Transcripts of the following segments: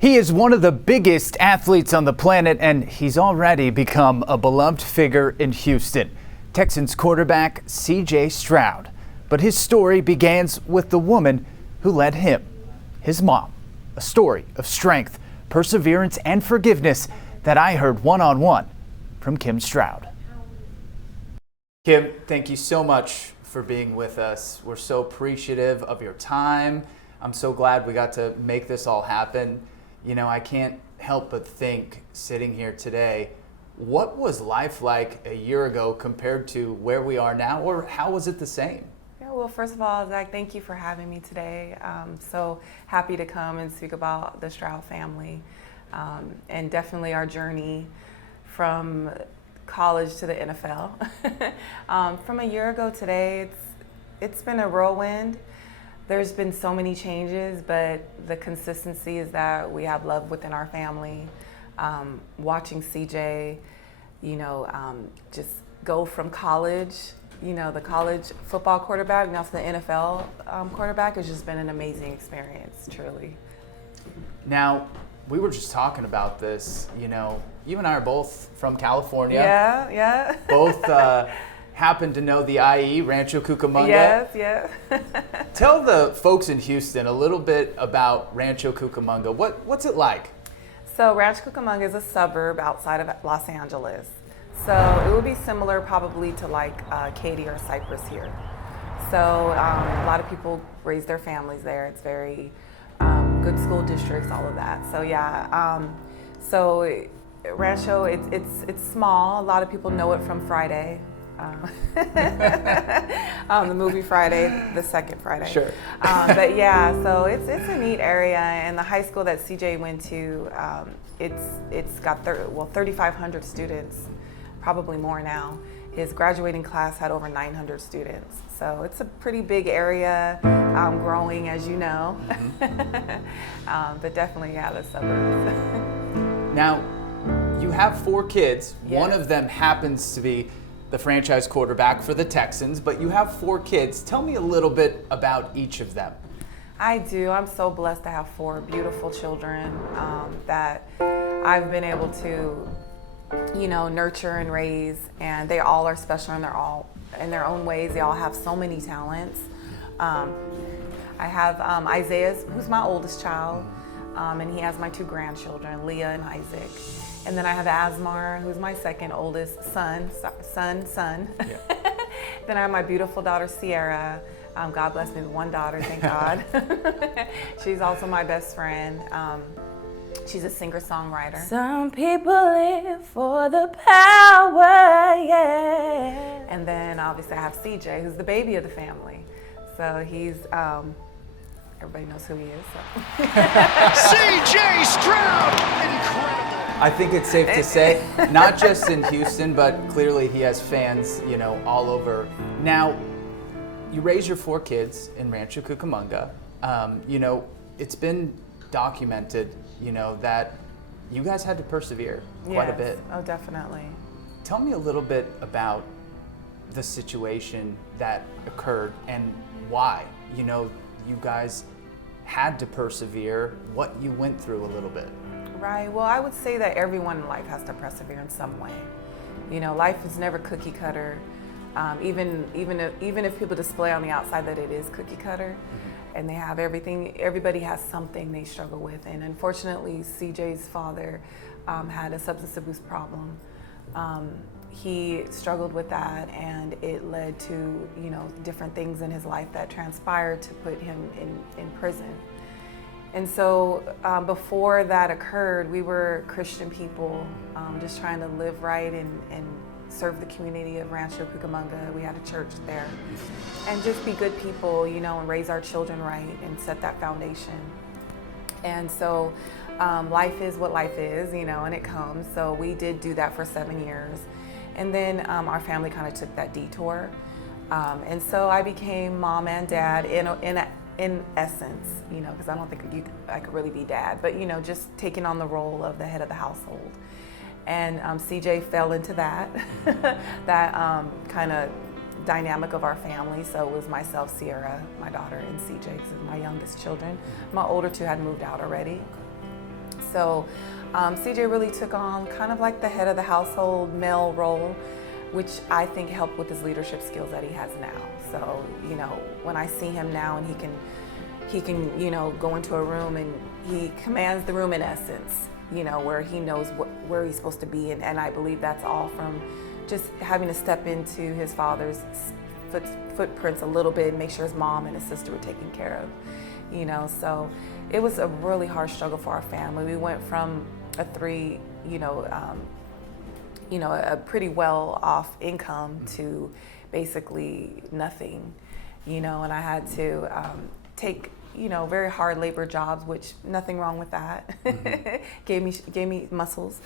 He is one of the biggest athletes on the planet, and he's already become a beloved figure in Houston. Texans quarterback C.J. Stroud. But his story begins with the woman who led him, his mom. A story of strength, perseverance, and forgiveness that I heard one-on-one from Kim Stroud. Kim, thank you so much for being with us. We're so appreciative of your time. I'm so glad we got to make this all happen. You know, I can't help but think, sitting here today, what was life like a year ago compared to where we are now, or how was it the same? Yeah, well, first of all, Zach, thank you for having me today. So happy to come and speak about the Stroud family, and definitely our journey from college to the NFL. From a year ago today, it's been a whirlwind. There's been so many changes, but the consistency is that we have love within our family. Watching CJ, just go from college, the college football quarterback, now to the NFL quarterback, has just been an amazing experience, truly. Now, we were just talking about this, you and I are both from California. Yeah. Both happen to know the IE, Rancho Cucamonga. Yes. Tell the folks in Houston a little bit about Rancho Cucamonga. What's it like? So Rancho Cucamonga is a suburb outside of Los Angeles. So it would be similar probably to like Katy or Cypress here. So a lot of people raise their families there. It's very good school districts, all of that. So yeah, so Rancho, it's small. A lot of people know it from Friday. The movie Friday, the second Friday. Sure. But yeah, so it's a neat area, and the high school that CJ went to, it's got 3,500 students, probably more now. His graduating class had over 900 students, so it's a pretty big area, growing, as you know. Mm-hmm. But definitely, yeah, the suburbs. Now, you have 4 kids. Yes. One of them happens to be the franchise quarterback for the Texans, but you have 4 kids. Tell me a little bit about each of them. I do. I'm so blessed to have 4 beautiful children that I've been able to, nurture and raise, and they all are special and they're all in their own ways. They all have so many talents. I have Isaiah, who's my oldest child, and he has my 2 grandchildren, Leah and Isaac. And then I have Asmar, who's my second oldest son. Yeah. Then I have my beautiful daughter, Sierra. God bless me with 1 daughter, thank God. She's also my best friend. She's a singer-songwriter. Some people live for the power, yeah. And then obviously I have CJ, who's the baby of the family. So he's, everybody knows who he is. So. C.J. Stroud, incredible. I think it's safe to say, not just in Houston, but clearly he has fans, all over. Now, you raise your 4 kids in Rancho Cucamonga. It's been documented, that you guys had to persevere quite a bit. Oh, definitely. Tell me a little bit about the situation that occurred and why, you guys had to persevere, what you went through a little bit. Right. Well, I would say that everyone in life has to persevere in some way. Life is never cookie cutter. Even if people display on the outside that it is cookie cutter, and they have everything, everybody has something they struggle with. And unfortunately, CJ's father had a substance abuse problem. He struggled with that, and it led to different things in his life that transpired to put him in prison. And so before that occurred, we were Christian people, just trying to live right and serve the community of Rancho Cucamonga. We had a church there. And just be good people, and raise our children right and set that foundation. And so life is what life is, and it comes. So we did do that for 7 years. And then our family kind of took that detour. And so I became mom and dad in essence, because I don't think I could really be dad, but just taking on the role of the head of the household. And CJ fell into that, that kind of dynamic of our family. So it was myself, Sierra, my daughter, and CJ, my youngest children. My older 2 had moved out already. So CJ really took on kind of like the head of the household male role, which I think helped with his leadership skills that he has now. So, you know, when I see him now and he can, you know, go into a room and he commands the room in essence, you know, where he knows where he's supposed to be. And I believe that's all from just having to step into his father's footprints a little bit and make sure his mom and his sister were taken care of, you know. So it was a really hard struggle for our family. We went from a a pretty well off income to basically nothing, you know, and I had to take, you know, very hard labor jobs, which nothing wrong with that. gave me muscles.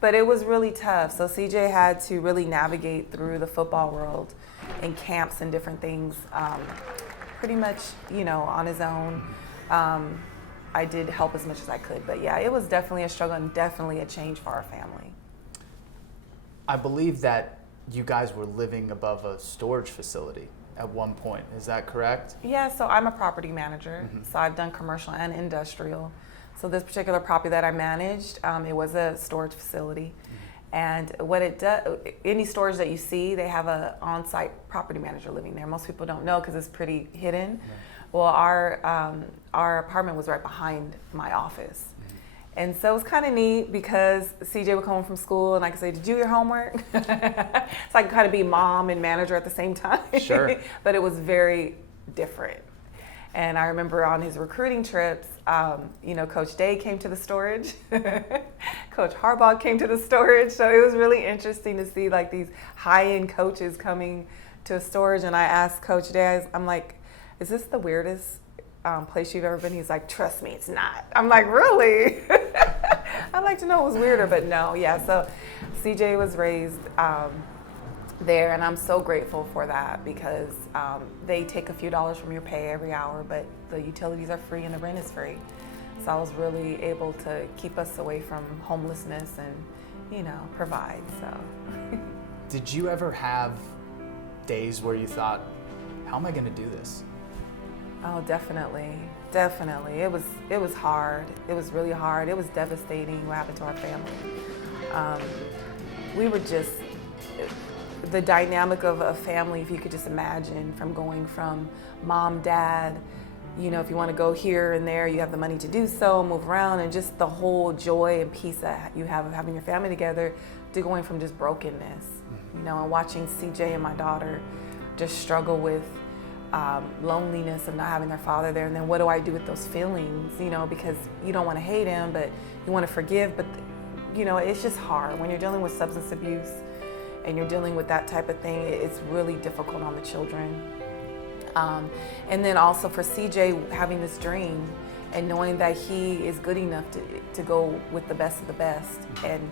But it was really tough. So CJ had to really navigate through the football world and camps and different things pretty much, you know, on his own. I did help as much as I could, but yeah, it was definitely a struggle and definitely a change for our family. I believe that you guys were living above a storage facility at one point. Is that correct? Yeah, so I'm a property manager. So I've done commercial and industrial. So this particular property that I managed, it was a storage facility. And what it does, any storage that you see, they have a on-site property manager living there. Most people don't know because it's pretty hidden. Well, our apartment was right behind my office. And so it was kind of neat because CJ would come home from school and I could say, "Did you do your homework?" So I could kind of be mom and manager at the same time. Sure. But it was very different. And I remember on his recruiting trips, you know, Coach Day came to the storage. Coach Harbaugh came to the storage. So it was really interesting to see like these high-end coaches coming to a storage. And I asked Coach Day, I'm like, "Is this the weirdest place you've ever been?" He's like, "Trust me, it's not." I'm like, "Really?" I'd like to know it was weirder, but no, yeah. So CJ was raised there, and I'm so grateful for that because they take a few dollars from your pay every hour, but the utilities are free and the rent is free. So I was really able to keep us away from homelessness and, you know, provide. So. Did you ever have days where you thought, "How am I going to do this?" Oh, definitely. It was hard. It was really hard. It was devastating what happened to our family. We were just, the dynamic of a family, if you could just imagine, from going from mom, dad, you know, if you want to go here and there, you have the money to do so, move around, and just the whole joy and peace that you have of having your family together, to going from just brokenness, you know, and watching CJ and my daughter just struggle with loneliness of not having their father there. And then what do I do with those feelings, you know, because you don't want to hate him, but you want to forgive. But, you know, it's just hard when you're dealing with substance abuse and you're dealing with that type of thing. It's really difficult on the children. And then also for CJ having this dream and knowing that he is good enough to go with the best of the best, and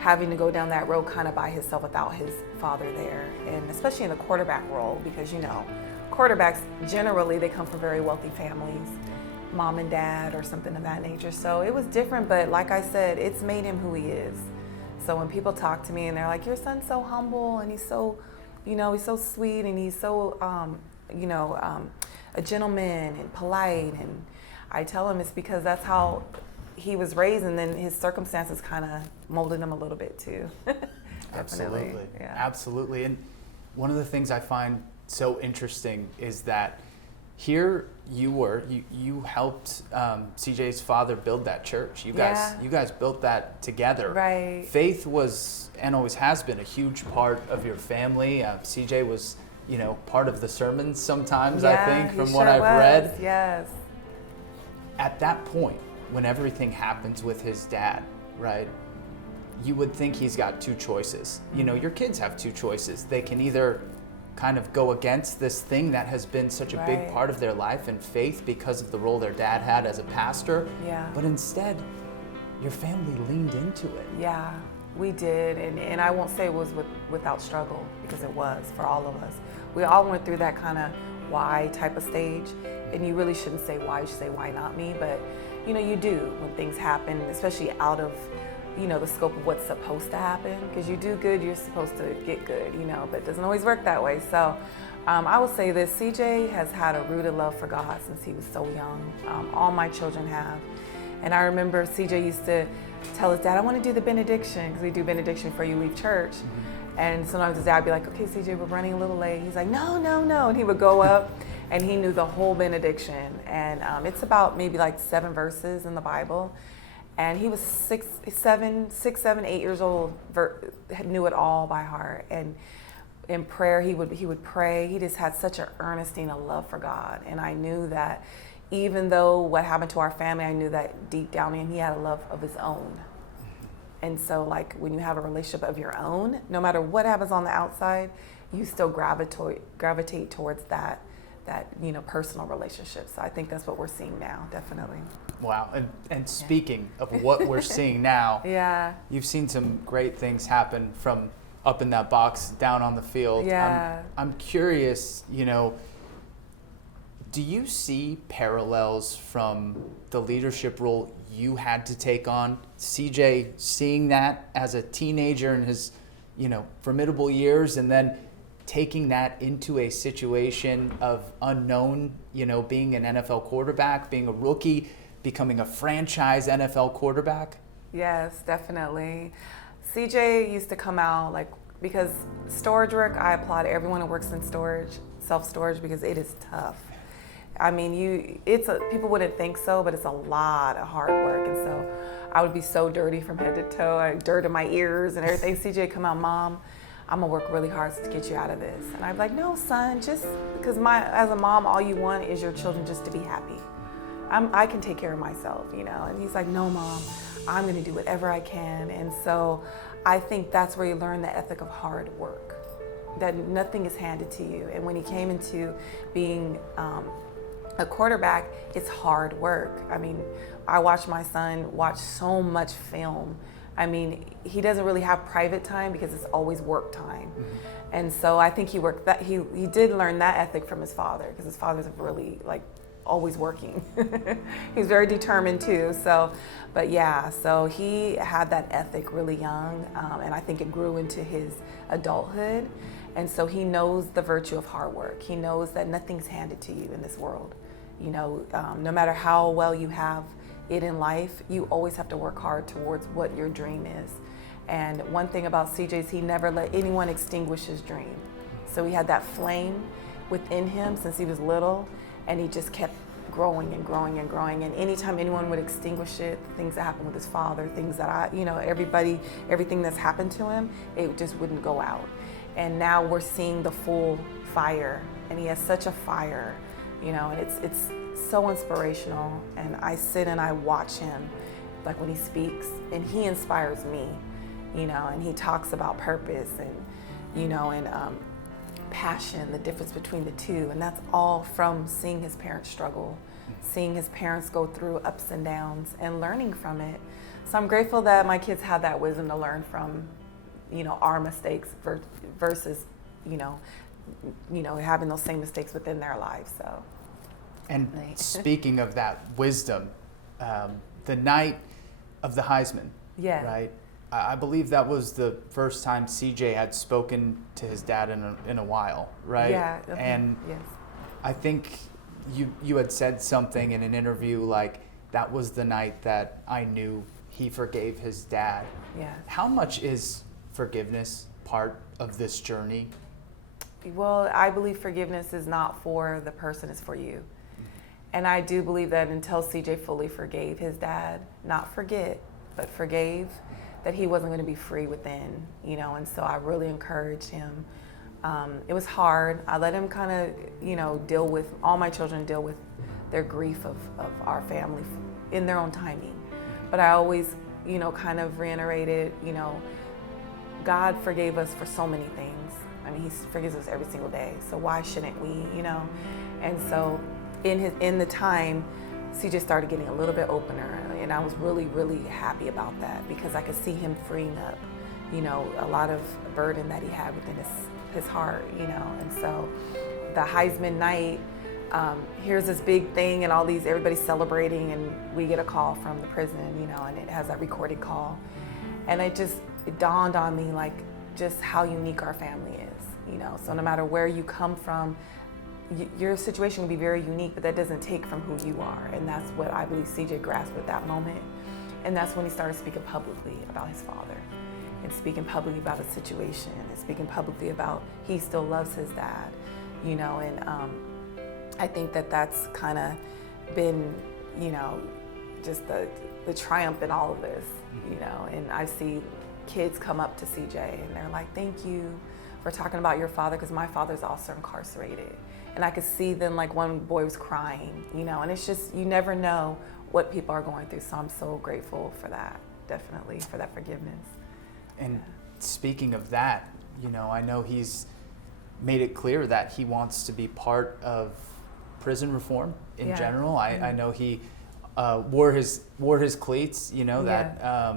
having to go down that road kind of by himself without his father there. And especially in the quarterback role, because, you know, quarterbacks generally, they come from very wealthy families, mom and dad or something of that nature. So it was different, but like I said, it's made him who he is. So when people talk to me and they're like, "Your son's so humble and he's so, you know, he's so sweet and he's so, a gentleman and polite," and I tell them it's because that's how he was raised, and then his circumstances kind of molded him a little bit too. Absolutely. Yeah. Absolutely. And one of the things I find so interesting is that here you helped CJ's father build that church. You guys built that together. Right. Faith was and always has been a huge part of your family. CJ was, you know, part of the sermons sometimes, I think, from what I've read. Yes. At that point, when everything happens with his dad, right, you would think he's got two choices. You know, your kids have two choices. They can either kind of go against this thing that has been such a big part of their life and faith because of the role their dad had as a pastor. Yeah. But instead, your family leaned into it. Yeah, we did. And I won't say it was without struggle, because it was for all of us. We all went through that kind of why type of stage. And you really shouldn't say why, you should say why not me. But, you know, you do when things happen, especially out of, you know, the scope of what's supposed to happen. Because you do good, you're supposed to get good, you know, but it doesn't always work that way. So I will say this, CJ has had a rooted love for God since he was so young. All my children have. And I remember CJ used to tell his dad, I want to do the benediction, because we do benediction before you leave church. And sometimes his dad would be like, okay, CJ, we're running a little late. He's like, no. And he would go up and he knew the whole benediction. And it's about maybe like 7 verses in the Bible. And he was 6, 7, 8 years old, knew it all by heart. And in prayer, he would pray. He just had such an earnesty and a love for God. And I knew that even though what happened to our family, I knew that deep down in him, he had a love of his own. And so like when you have a relationship of your own, no matter what happens on the outside, you still gravitate towards that personal relationship. So I think that's what we're seeing now, definitely. Wow. And speaking of what we're seeing now, yeah, you've seen some great things happen from up in that box down on the field. Yeah. I'm curious, do you see parallels from the leadership role you had to take on? CJ seeing that as a teenager in his, formidable years, and then taking that into a situation of unknown, being an NFL quarterback, being a rookie, becoming a franchise NFL quarterback? Yes, definitely. CJ used to come out because storage work, I applaud everyone who works in storage, self-storage, because it is tough. I mean, people wouldn't think so, but it's a lot of hard work. And so I would be so dirty from head to toe. I had dirt in my ears and everything. CJ come out, Mom, I'm gonna work really hard to get you out of this. And I'd be like, no, son, just because as a mom, all you want is your children just to be happy. I can take care of myself, And he's like, no, Mom, I'm gonna do whatever I can. And so I think that's where you learn the ethic of hard work, that nothing is handed to you. And when he came into being a quarterback, it's hard work. I mean, I watched my son watch so much film. I mean, he doesn't really have private time because it's always work time. Mm-hmm. And so I think he did learn that ethic from his father, because his father's really always working. He's very determined too. So he had that ethic really young, and I think it grew into his adulthood. And so he knows the virtue of hard work. He knows that nothing's handed to you in this world. No matter how well you have it in life, you always have to work hard towards what your dream is. And one thing about CJ is he never let anyone extinguish his dream. So he had that flame within him since he was little, and he just kept growing and growing and growing. And anytime anyone would extinguish it, things that happened with his father, things that everything that's happened to him, it just wouldn't go out. And now we're seeing the full fire, and he has such a fire, and it's so inspirational. And I sit and I watch him, when he speaks, and he inspires me, and he talks about purpose and passion, the difference between the two. And that's all from seeing his parents struggle, seeing his parents go through ups and downs and learning from it. So I'm grateful that my kids have that wisdom to learn from, our mistakes versus, having those same mistakes within their lives. So. And speaking of that wisdom, the night of the Heisman, yeah, right? I believe that was the first time CJ had spoken to his dad in a while, right? Yeah. And yes. I think you had said something in an interview that was the night that I knew he forgave his dad. Yeah. How much is forgiveness part of this journey? Well, I believe forgiveness is not for the person, it's for you. And I do believe that until CJ fully forgave his dad, not forget, but forgave, that he wasn't going to be free within, and so I really encouraged him. It was hard. I let him kind of, all my children deal with their grief of our family in their own timing. But I always, kind of reiterated, God forgave us for so many things. I mean, he forgives us every single day. So why shouldn't we, And so in the time, CJ started getting a little bit opener, and I was really, really happy about that, because I could see him freeing up, a lot of burden that he had within his heart, And so the Heisman night, here's this big thing, and everybody's celebrating, and we get a call from the prison, and it has that recorded call. And it dawned on me just how unique our family is, So no matter where you come from, your situation can be very unique, but that doesn't take from who you are. And that's what I believe CJ grasped at that moment. And that's when he started speaking publicly about his father, and speaking publicly about the situation, and speaking publicly about he still loves his dad, you know. And I think that that's kind of been, you know, just the triumph in all of this, you know. And I see kids come up to CJ and they're like, thank you for talking about your father, because my father's also incarcerated. And I could see them, like one boy was crying, you know, and it's just, you never know what people are going through. So I'm so grateful for that, definitely, for that forgiveness. And speaking of that, you know, I know he's made it clear that he wants to be part of prison reform in general. I know he wore his cleats, you know, that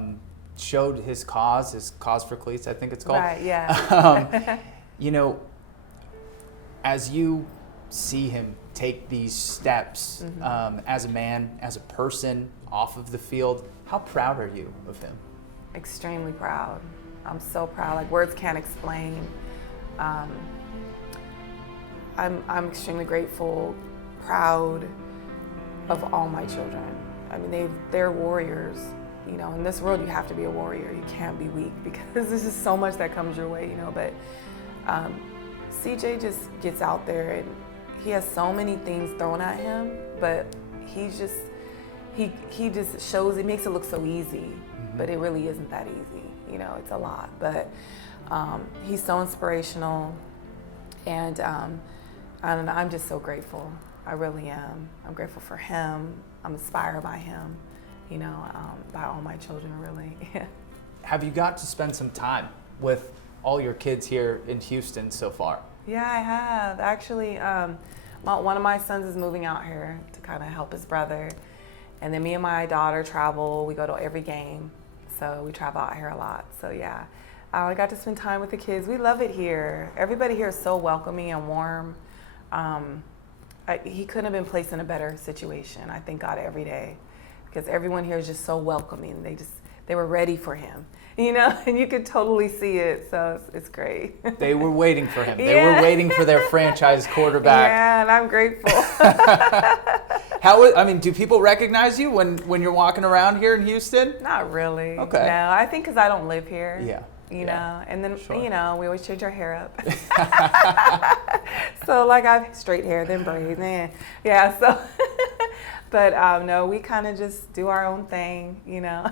showed his cause for cleats, I think it's called. Right, yeah. You know, as you see him take these steps as a man, as a person, off of the field, how proud are you of him? Extremely proud. I'm so proud. Like, words can't explain. I'm extremely grateful, proud of all my children. I mean, they're warriors. You know, in this world, you have to be a warrior. You can't be weak, because there's just so much that comes your way, you know. But CJ just gets out there, and he has so many things thrown at him, but he just shows, it makes it look so easy, but it really isn't that easy. You know, it's a lot. But he's so inspirational, and I don't know, I'm just so grateful. I really am. I'm grateful for him. I'm inspired by him, you know, by all my children, really. Have you got to spend some time with all your kids here in Houston so far? Yeah, I have. Actually, one of my sons is moving out here to kind of help his brother. And then me and my daughter travel. We go to every game. So we travel out here a lot. So yeah, I got to spend time with the kids. We love it here. Everybody here is so welcoming and warm. He couldn't have been placed in a better situation. I thank God every day, because everyone here is just so welcoming. They were ready for him, you know, and you could totally see it. So it's great. They were waiting for him. They were waiting for their franchise quarterback. Yeah, and I'm grateful. Do people recognize you when you're walking around here in Houston? Not really. Okay. No, I think because I don't live here. Yeah. You know, and then, sure. You know, we always change our hair up. So, like, I have straight hair, then braids, yeah, so. But, no, we kind of just do our own thing, you know.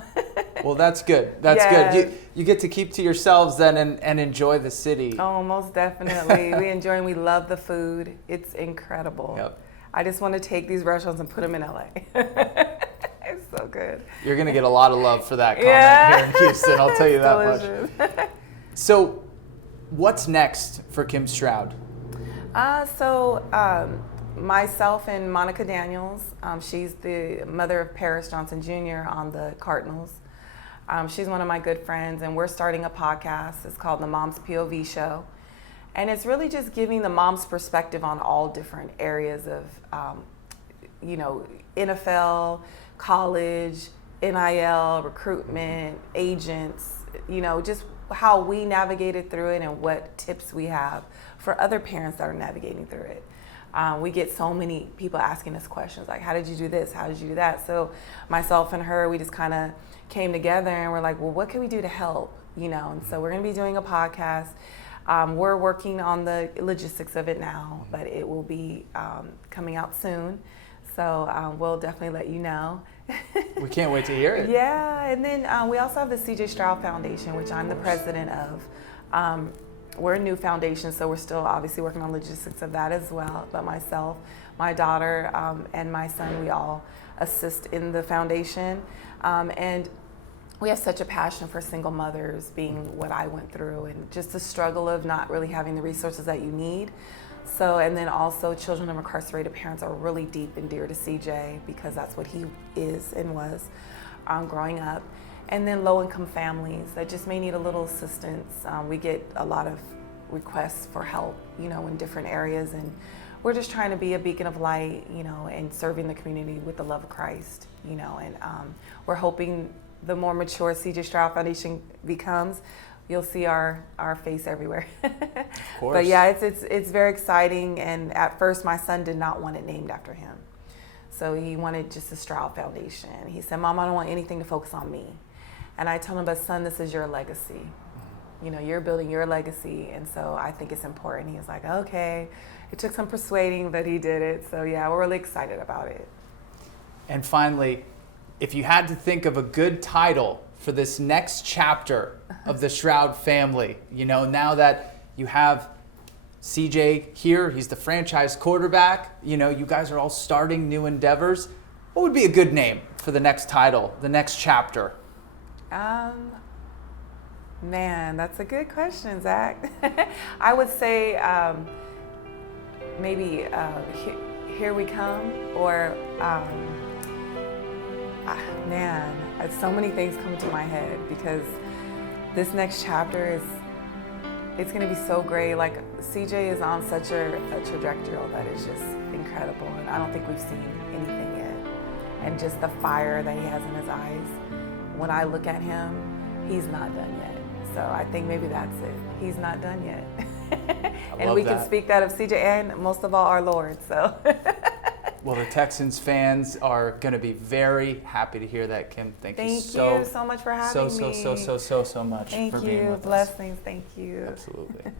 Well, that's good. That's good. You get to keep to yourselves then and enjoy the city. Oh, most definitely. We enjoy and we love the food. It's incredible. Yep. I just want to take these restaurants and put them in LA. It's so good. You're going to get a lot of love for that comment here in Houston, I'll tell you that much. So, what's next for Kim Stroud? Myself and Monica Daniels, she's the mother of Paris Johnson Jr. on the Cardinals. She's one of my good friends, and we're starting a podcast. It's called the Mom's POV Show. And it's really just giving the mom's perspective on all different areas of, you know, NFL, college, NIL, recruitment, agents, you know, just how we navigated through it and what tips we have for other parents that are navigating through it. We get so many people asking us questions like, how did you do this? How did you do that? So myself and her, we just kind of came together and we're like, well, what can we do to help? You know, and so we're going to be doing a podcast. We're working on the logistics of it now, but it will be coming out soon. So we'll definitely let you know. We can't wait to hear it. Yeah, and then we also have the CJ Stroud Foundation, which I'm the president of. We're a new foundation, so we're still obviously working on logistics of that as well. But myself, my daughter, and my son, we all assist in the foundation. And we have such a passion for single mothers, being what I went through, and just the struggle of not really having the resources that you need. So, and then also children of incarcerated parents are really deep and dear to CJ, because that's what he is and was growing up. And then low-income families that just may need a little assistance. We get a lot of requests for help, you know, in different areas, and we're just trying to be a beacon of light, you know, and serving the community with the love of Christ, you know, and we're hoping the more mature CJ Stroud Foundation becomes, you'll see our face everywhere. Of course. But yeah, it's very exciting. And at first, my son did not want it named after him. So he wanted just a Stroud Foundation. He said, Mom, I don't want anything to focus on me. And I told him, but son, this is your legacy. You know, you're building your legacy. And so I think it's important. He was like, okay. It took some persuading, but he did it. So yeah, we're really excited about it. And finally, if you had to think of a good title for this next chapter of the Stroud family, you know, now that you have CJ here, he's the franchise quarterback, you know, you guys are all starting new endeavors. What would be a good name for the next title, the next chapter? Man, that's a good question, Zach. I would say maybe Here We Come, or man, so many things come to my head because this next chapter it's going to be so great. Like, CJ is on such a trajectory that is just incredible, and I don't think we've seen anything yet. And just the fire that he has in his eyes, when I look at him, he's not done yet. So I think maybe that's it. He's not done yet. And we can speak that of CJ and most of all our Lord. So. Well, the Texans fans are going to be very happy to hear that, Kim. Thank you so much for having me. So much Thank for you. being with us. Blessings. Thank you. Absolutely.